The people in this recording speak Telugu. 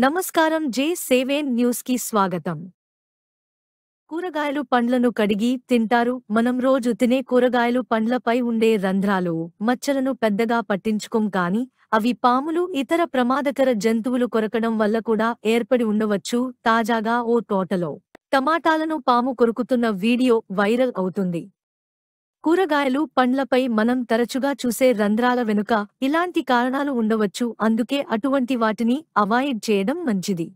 నమస్కారం. J7 న్యూస్కి స్వాగతం. కూరగాయలు పండ్లను కడిగి తింటారు. మనం రోజు తినే కూరగాయలు పండ్లపై ఉండే రంధ్రాలు, మచ్చలను పెద్దగా పట్టించుకోం కానీ అవి పాములు, ఇతర ప్రమాదకర జంతువులు కొరకడం వల్ల కూడా ఏర్పడి ఉండవచ్చు. తాజాగా ఓ తోటలో టమాటాలను పాము కొరుకుతున్న వీడియో వైరల్ అవుతుంది. కూరగాయలు పండ్లపై మనం తరచుగా చూసే రంధ్రాల వెనుక ఇలాంటి కారణాలు ఉండవచ్చు. అందుకే అటువంటి వాటిని అవాయిడ్ చేయడం మంచిది.